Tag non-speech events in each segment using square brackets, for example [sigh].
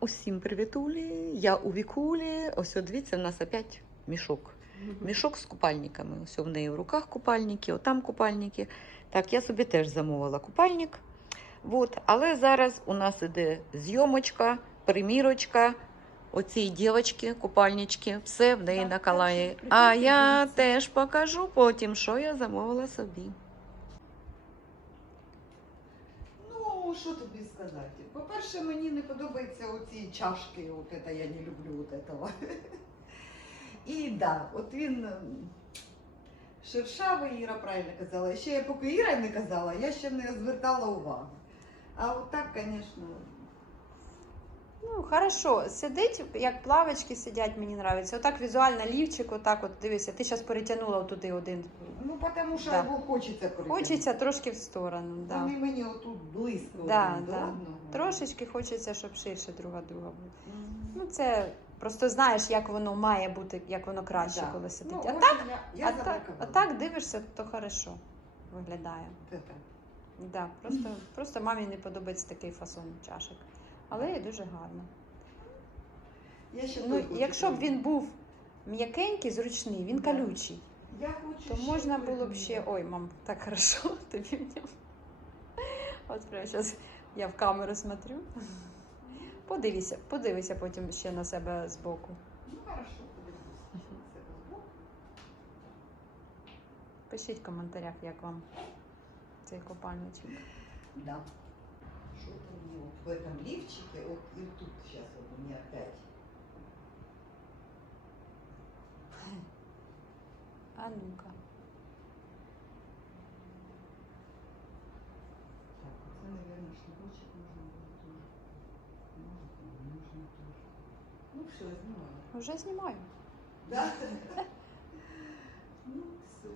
Усім привітулі! Я у Вікулі. Ось от дивіться, в нас опять мішок. Мішок з купальниками. Ось в неї в руках купальники, отам купальники. Так, я собі теж замовила купальник. От. Але зараз у нас іде зйомочка, примірочка. Оцій дівчатки, купальнички, все в неї на калаї. А я теж покажу потім, що я замовила собі. Ну, що тобі сказати? По-перше, мені не подобається оці чашки, от це я не люблю от этого. І да, от він шершавий, Іра правильно казала. Ще я поки Іра не казала, я ще не звертала увагу. А от так, звісно, Ну, хорошо, сидить, як плавочки сидять, мені подобається. Отак візуально лівчик, отак от дивися, ти зараз перетягнула туди один. ну тому що Да. його хочеться прийти. Хочеться трошки в сторону. Да. Вони мені отут близько. Да, один до да. одного. Трошечки хочеться, щоб ширше друга друга було. Мгм. Ну, це просто знаєш, як воно має бути, як воно краще, Да. коли сидить. Ну, а так, я, я а, так, а так дивишся, то хорошо виглядає. Так. Да, просто, просто мамі не подобається такий фасон чашок. Але і дуже гарно. Я ще Ну, той якщо б він був м'якенький, зручний, він Да. колючий. Я хочу То можна було б ще. Ой, мам, так хорошо [laughs] тобі в ньому. От прямо зараз я в камеру смотрю. Подивися, подивися потім ще на себе збоку. Ну, хорошо, подивлюсь. Це збоку. Пишіть в коментарях, як вам цей купальничок. Да. Что там у него в этом лифчике, вот и тут сейчас вот у меня опять. А ну-ка. Так, это, наверное, шнурочек нужно будет тоже. Может, не нужно тоже. Ну, все, снимаю. Вже знімаю. Да? Ну, все.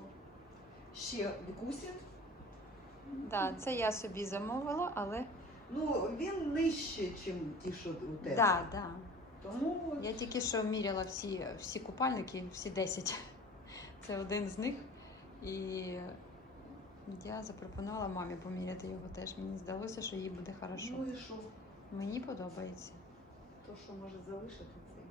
Ще вкусить. Да, це я собі замовила, але Ну, він нижче, ніж ті, що у тебе. да, да. Тому Я тільки що міряла всі, всі купальники, всі 10. [laughs] Це один з них. І я запропонувала мамі поміряти його теж. Мені здалося, що їй буде хорошо. ну і що? Мені подобається. То, що може залишити цей.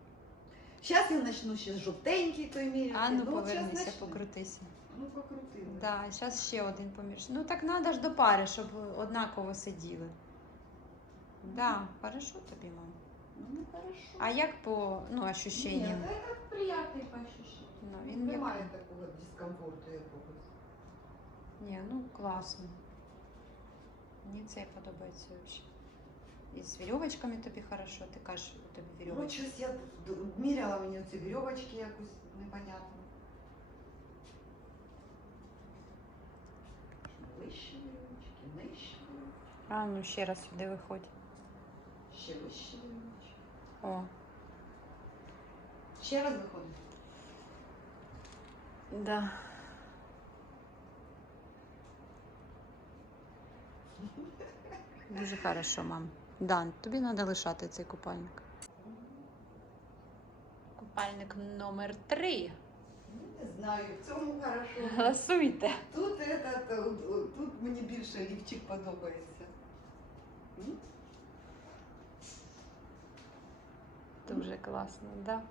Зараз я почну ще жовтенький той міряти. А ну от щас повернися, начну. покрутися. Ну, покрутили. Да, зараз ще один поміряєш. Ну так треба ж до пари, щоб однаково сиділи. Да, хорошо тобі, мам. Ну, не хорошо. А як по ну, Ні, ощущениям? це як приємний по ощущенню. Ну, він Немає як... такого дискомфорту якогось. Ні, ну класно. Мені це подобається взагалі. І з вірьовочками тобі хорошо, ти кажеш, у тебе Ну, вірьовочки. щось я д- міряла мені ці вірьовочки якось непонятно. Вищі вірьовочки, нижчі вірьовочки, А, ну ще раз сюди виходь. Ще вірьовочки. О, Ще раз виходить. да. Дуже хорошо, мам. Да, тобі треба лишати цей купальник. Купальник номер три. Ну, не знаю, в цьому хорошо. Голосуйте. Тут, этот, тут мені більше лівчик подобається. М? Дуже класно, да.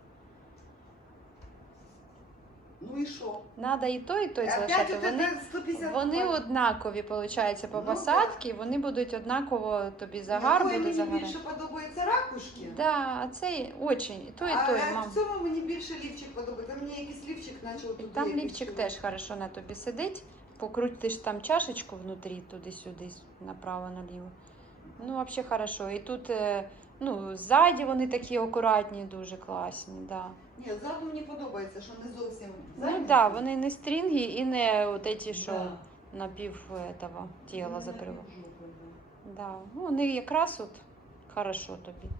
Ну і що? Надо і той, і той залишати. Вони, 150 вони однакові, виходить, по Ну, посадці, вони будуть однаково тобі загар Якої буде мені загар. більше подобаються ракушки. Да, а цей очень. І той, і а а мам. в цьому мені більше лівчик подобається. Мені якийсь лівчик почав І туди. там лівчик теж хорошо на тобі сидить. Покрутиш там чашечку внутрі, туди-сюди, направо-наліво. Ну, взагалі хорошо. І тут, е, ну, ззаді вони такі акуратні, дуже класні, да. Ні, ззаду мені подобається, що не зовсім Ну так, да, вони не стрінги і не от ці, що Да. напів этого тіла да. Да. Ну, вони якраз от хорошо тобі.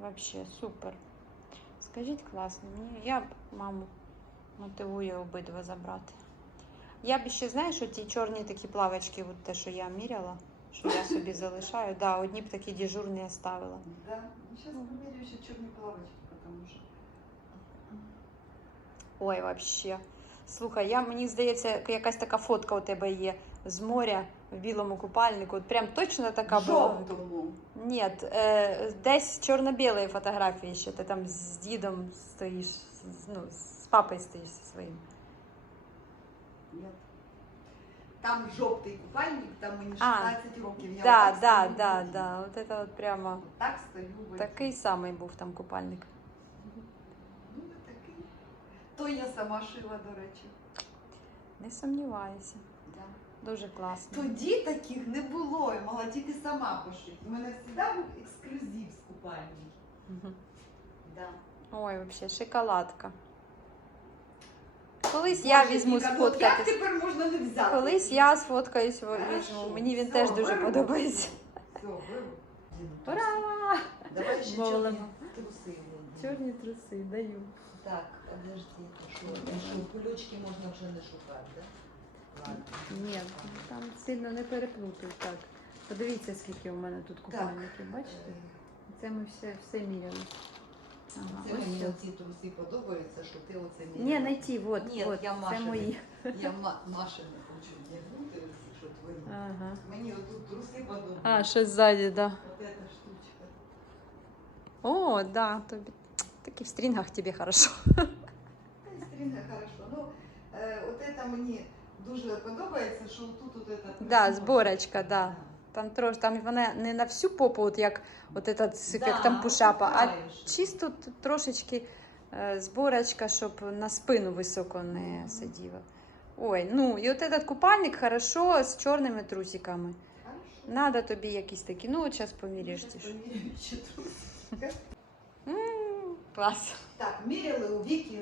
Вообще супер. Скажіть класно. Мені я б маму мотивую обидва забрати. Я б ще, знаєш, ті чорні такі плавочки, от те, що я міряла, що я собі залишаю. Да, одні б такі дежурні оставила. Да. Ну, зараз поміряю ще чорні плавочки, тому що. Ой, вообще. Слухай, я, мені здається, якась така фотка у тебе є з моря. в білому купальнику. От прям точно така була. жовтому. Ні, е, десь чорно-білої фотографії, що ти там з дідом стоїш, з- ну, з папою стоїш зі своїм. Ні. Там жовтий купальник, там мені А, 16 років. Я Да, отак да, да, да. От це от прямо Так стою. в такий самий був там купальник. Ну, такий. То я сама шила, до речі. Не сумніваюся. Да. Дуже класно. Тоді таких не було, я могла тільки сама пошити. У мене завжди був ексклюзив з купальні. Мгм. Да. Ой, взагалі, шоколадка. Колись я візьму ну, Як сфоткатись. тепер можна не взяти? Колись я сфоткаюсь, візьму. Мені він теж дуже подобається. Ура! Давай ще чорні труси. візьмемо. труси даю. Так, подожди, що, що кульочки можна вже не шукати, да? Ладно. Ні, там сильно не переплутуй. Так. Подивіться, скільки у мене тут купальників, бачите? Це ми все, все міряли. Ага, Це ось мені оці труси подобаються, що ти оце Ні, міряла. не ті, от, Ні, от, я це Машини. мої. Я ма- Маші не хочу вдягнути, що твої. Ага. Мені отут труси подобаються. А, ще ззаді, да. От эта штучка. О, да, тобі. Такі в стрінгах тобі хорошо. Та й стрінга хорошо. Ну, е, от це мені дуже подобається, що тут от это Да, зборочка, да. Там трош, там вона не на всю попу, от як от этот з ефектом пушапа, а чисто трошечки е, зборочка, щоб на спину високо не сиділа. Ой, ну і от этот купальник хорошо з чорними трусиками. Надо тобі якісь такі. Ну, от зараз поміряєш Клас. Так, міряли у Віки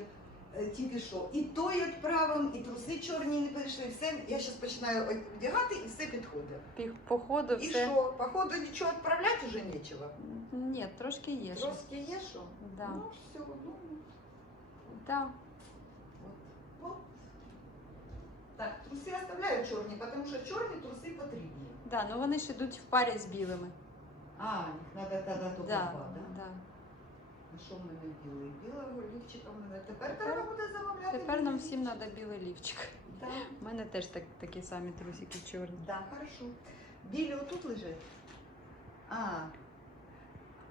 тільки що. І той відправим, і труси чорні не перейшли. Все, я зараз починаю вдягати і все підходить. Пі- По І все. що, походу нічого відправляти вже нічого. Ні, трошки є. ще. Трошки є що? Да. Ну, все, ну, Да. от. Так, труси оставляю чорні, тому що чорні труси потрібні. Да, ну вони ж йдуть в парі з білими. А, їх треба тоді да? да. А що в мене білий? Білого лівчика в мене. Тепер Тепер- треба буде замовляти. Тепер нам білий всім лівчик. треба білий лівчик. Да. У мене теж так, такі самі трусики чорні. Да, хорошо. Білі отут лежать? А.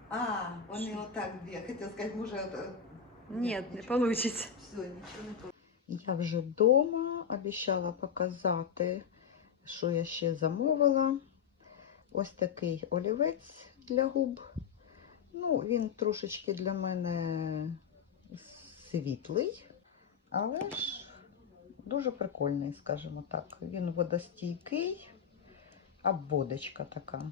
А, вони отак дві. Я хотіла сказати, може, от, от, Ні, не нічого. вийде. Все, нічого не по- Я вже вдома обіцяла показати, що я ще замовила. Ось такий олівець для губ. Ну, він трошечки для мене світлий, але ж дуже прикольний, скажімо так. Він водостійкий, обводочка така.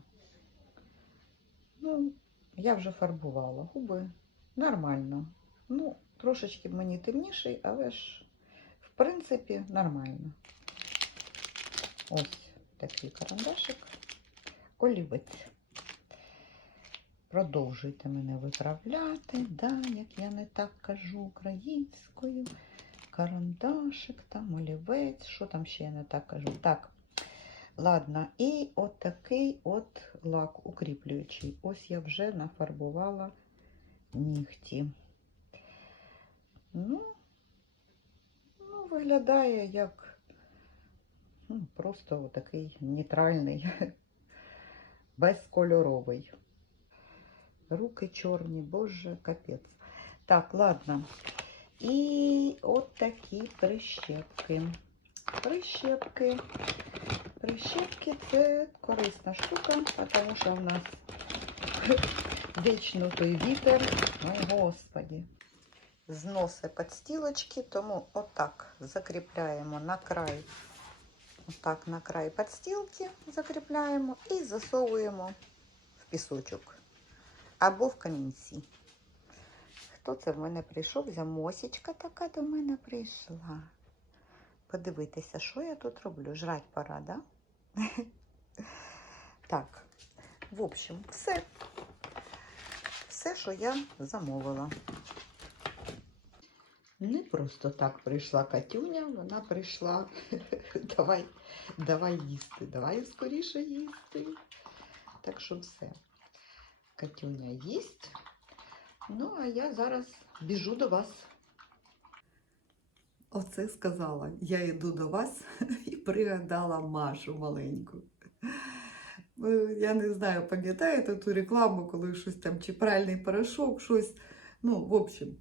Ну, я вже фарбувала губи нормально. Ну, трошечки мені темніший, але ж, в принципі, нормально. Ось такий карандашик. Олівець. Продовжуйте мене виправляти, да, як я не так кажу українською. Карандашик, там олівець, що там ще я не так кажу? Так, ладно, і от такий от лак укріплюючий. Ось я вже нафарбувала нігті. Ну, ну виглядає як ну, просто такий нейтральний, [laughs] безкольоровий. Руки чорні, боже, капець. Так, ладно. І от такі прищепки. Прищепки. Прищепки це корисна штука, тому що в нас [laughs] вічно той вітер. О, Господі. Зноси підстілочки, тому отак закріпляємо на край. Отак на край підстілки закріпляємо і засовуємо в пісочок Або в камінці. Хто це в мене прийшов? Замосічка така до мене прийшла. Подивитися, що я тут роблю. Жрать пора, да? [laughs] Так, в общем, все. Все, що я замовила. Не просто так прийшла Катюня, вона прийшла. [laughs] давай, давай їсти, давай скоріше їсти. Так що все. Катюня їсть. Ну, а я зараз біжу до вас. Оце сказала. Я йду до вас [laughs] і пригадала Машу маленьку. е, я не знаю, пам'ятаєте ту рекламу, коли щось там, чи пральний порошок, щось. Ну, в общем,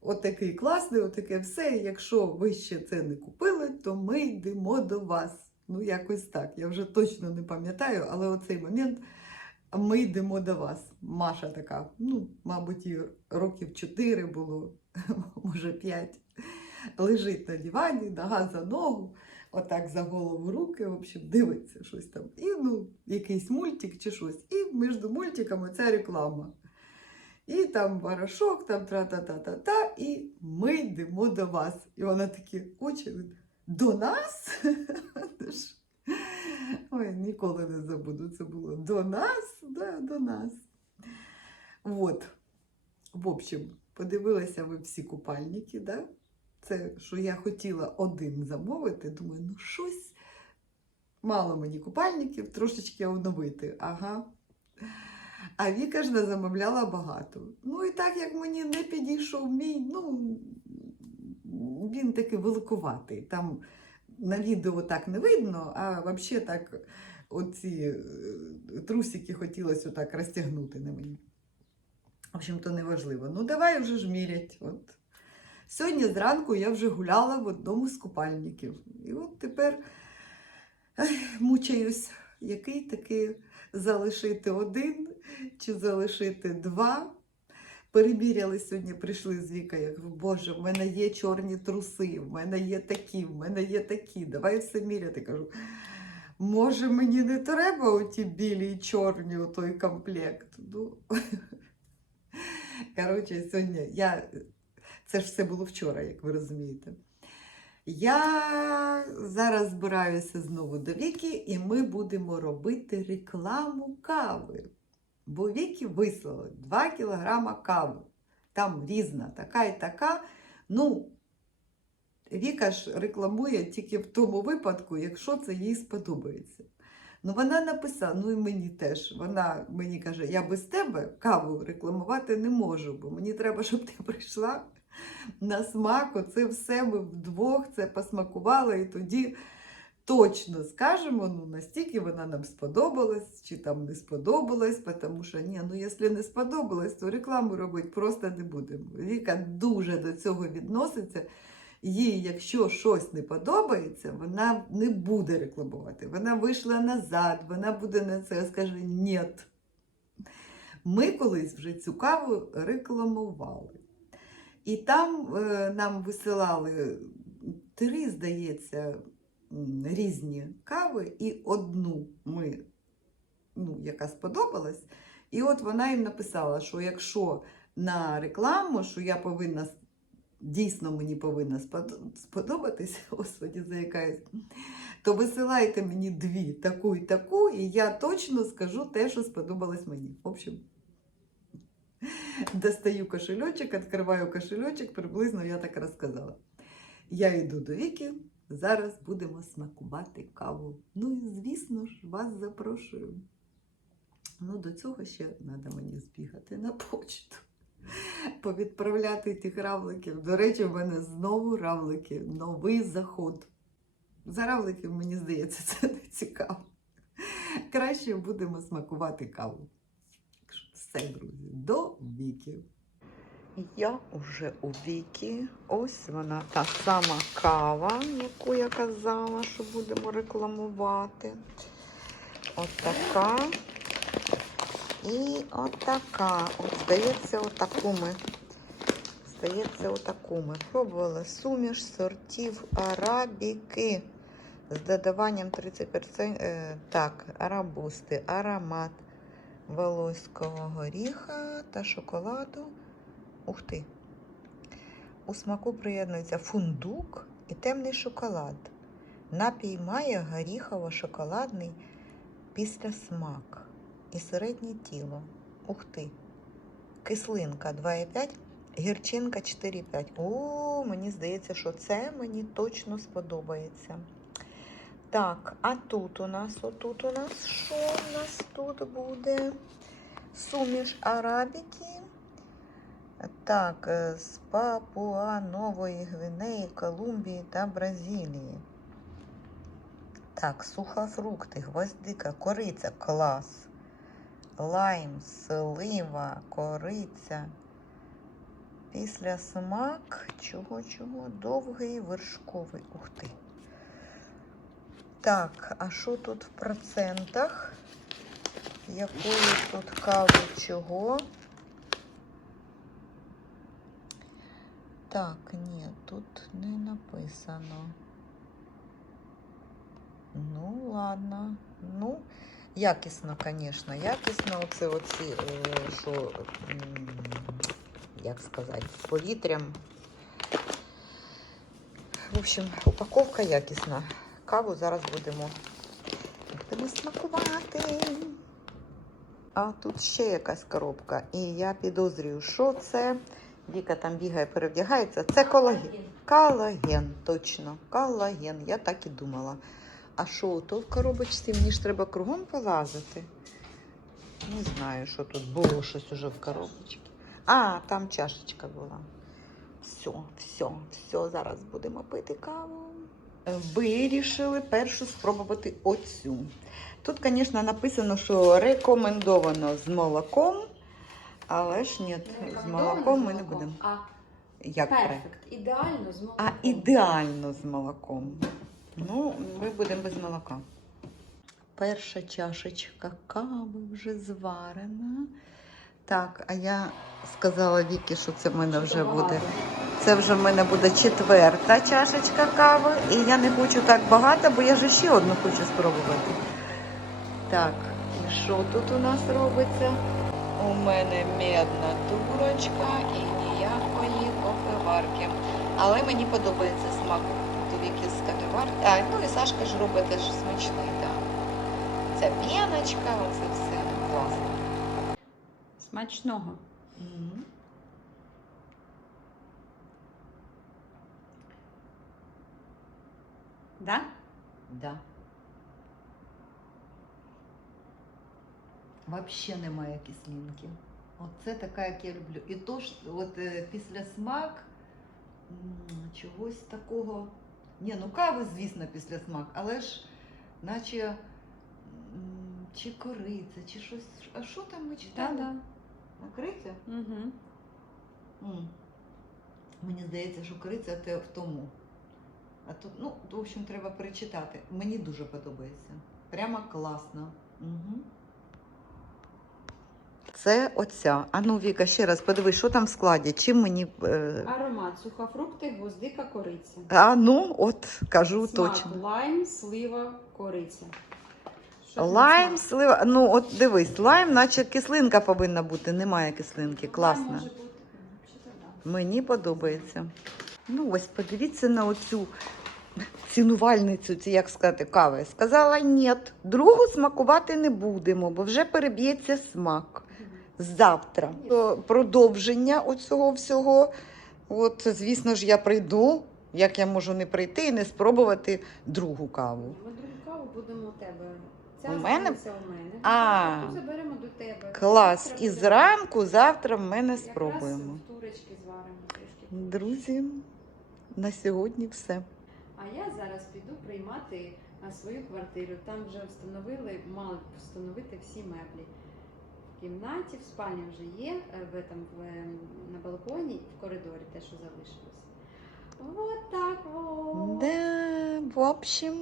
отакий класний, отаке все. Якщо ви ще це не купили, то ми йдемо до вас. Ну, якось так. Я вже точно не пам'ятаю, але оцей момент ми йдемо до вас. Маша така, ну, мабуть, їй років 4 було, [laughs] може 5. Лежить на дивані, нога за ногу, отак за голову руки, в общем, дивиться щось там. І ну, якийсь мультик чи щось. І між мультиками ця реклама. І там порошок, там тра-та-та-та-та, і ми йдемо до вас. І вона такі очі. До нас? [laughs] Ой, ніколи не забуду. Це було до нас, да, до нас. От. В общем, подивилася ви всі купальники, да? Це, що я хотіла один замовити. Думаю, ну щось мало мені купальників, трошечки оновити. Ага. А Віка ж не замовляла багато. Ну і так як мені не підійшов мій, ну він такий великуватий. Там на відео так не видно, а взагалі так оці е, трусики хотілося отак розтягнути на мені. В общем, то неважливо. Ну, давай вже ж мірять. От. Сьогодні зранку я вже гуляла в одному з купальників. І от тепер ех, мучаюсь, який таки залишити один чи залишити два. Переміряли сьогодні, прийшли з Віка, я кажу, Боже, в мене є чорні труси, в мене є такі, в мене є такі. Давай все міряти. Кажу, може, мені не треба оті білі і чорні, той комплект. Ну, [laughs] коротше, сьогодні я. Це ж все було вчора, як ви розумієте. Я зараз збираюся знову до Віки, і ми будемо робити рекламу кави. Бо Віки вислали 2 кілограма кави. Там різна, така і така. Ну, Віка ж рекламує тільки в тому випадку, якщо це їй сподобається. Ну, вона написала, ну і мені теж. Вона мені каже, я без тебе каву рекламувати не можу, бо мені треба, [laughs] щоб ти прийшла на смак, оце все ми вдвох це посмакували, і тоді точно скажемо, ну настільки вона нам сподобалась, чи там не сподобалась, тому що ні, ну якщо не сподобалась, то рекламу робити просто не будемо. Віка дуже до цього відноситься. Їй, якщо щось не подобається, вона не буде рекламувати. Вона вийшла назад, вона буде на це скаже ні. Ми колись вже цю каву рекламували. І там е, нам висилали три, здається, різні кави, і одну ми, ну, яка сподобалась. І от вона їм написала, що якщо на рекламу, що я повинна дійсно мені повинна спод- сподобатись, [laughs] господі, заякаюсь, то висилайте мені дві, таку і таку, і я точно скажу те, що сподобалось мені. В общем, достаю кошельочок, відкриваю кошельочок, приблизно я так розказала. Я йду до Віки, зараз будемо смакувати каву. Ну і звісно ж, вас запрошую. Ну, до цього ще треба мені збігати на почту. Повідправляти тих равликів. До речі, в мене знову равлики, новий заход. За равликів, мені здається, це не цікаво. Краще будемо смакувати каву. Все, друзі, до віки. Я вже у Вікі. Ось вона та сама кава, яку я казала, що будемо рекламувати. От така. І отака. От, здається, отаку ми. Здається, отаку ми пробували суміш сортів арабіки з додаванням 30%. Е, так, арабусти, аромат волоського горіха та шоколаду. Ух ти. У смаку приєднується фундук і темний шоколад. Напій має горіхово-шоколадний післясмак і середнє тіло. Ух ти. Кислинка 2,5, гірчинка 4,5. О, мені здається, що це мені точно сподобається. Так, а тут у нас, отут у нас, що у нас тут буде? Суміш арабіки. Так, е, з Папуа Нової Гвінеї, Колумбії та Бразилії. Так, сухофрукти, гвоздика, кориця, клас. Лайм, слива, кориця. Після смак чого чого? Довгий вершковий. Ух ти. Так, а що тут в процентах? Якої тут кави чого? Так, ні, тут не написано. Ну, ладно. Ну, якісно, звісно. Якісно оце оці, е, що, як сказати, повітрям. В общем, упаковка якісна. Каву зараз будемо, будемо смакувати. А тут ще якась коробка. І я підозрюю, що це. Віка там бігає, перевдягається. Це колаген. Колаген, точно. Колаген. Я так і думала. А що то в коробочці? Мені ж треба кругом полазити. Не знаю, що тут було щось уже в коробочці. А, там чашечка була. Все, все, все, зараз будемо пити каву. Вирішили першу спробувати оцю. Тут, звісно, написано, що рекомендовано з молоком, але ж ні, з молоком ми не будемо. А Як перфект, ідеально з молоком. А ідеально з молоком. Ну, ми будемо без молока. Перша чашечка кави вже зварена. Так, а я сказала Вікі, що це в мене вже буде. Це вже в мене буде четверта чашечка кави. І я не хочу так багато, бо я ж ще одну хочу спробувати. Так, і що тут у нас робиться? У мене медна турочка і ніякої кофеварки. Але мені подобається смак тувіки з кофеварки. А, ну і Сашка ж робить теж смачний, так. Ця п'яночка, оце все класно. Смачного. Мгм. Да? Да. Вообще немає кислинки. Оце така, як я люблю. І то ж, от е, після смак чогось такого. Ні, ну кави, звісно, після смак, але ж наче чи кориця, чи щось. А що там ми читали? Да, да. Накриця? Угу. М. Мені здається, що кориця те в тому. А тут, ну, в общем, треба перечитати. Мені дуже подобається. Прямо класно. Угу. Це оця. А ну, Віка, ще раз подивись, що там в складі. Чим мені. Е... Аромат, сухофрукти, гвоздика, кориця. А ну, от кажу Смак, точно. лайм, слива, кориця. Що Лайм, смак? слива. Ну, от дивись, лайм, наче кислинка повинна бути. Немає кислинки. Лайм Класно. може бути. Взагалі-то да. Мені подобається. Ну, ось подивіться на оцю цінувальницю, ці, як сказати, кави. Сказала, ні, другу смакувати не будемо, бо вже переб'ється смак. Завтра. Продовження оцього всього. От, звісно ж, я прийду. Як я можу не прийти і не спробувати другу каву? Ми другу каву будемо у тебе. Ця У мене? у мене. А. Ту заберемо до тебе. Клас. Завтра І зранку, завтра в мене Якраз спробуємо. турочки зваримо трішки. Друзі, на сьогодні все. А я зараз піду приймати свою квартиру. Там вже встановили, мали встановити всі меблі. В кімнаті, в спальні вже є, е, в, этом, в, е, на балконі, і в коридорі те, що залишилось. Вот так вот. Да, в общем,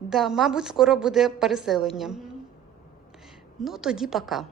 да, мабуть, скоро буде переселення. Угу. Ну, тоді пока.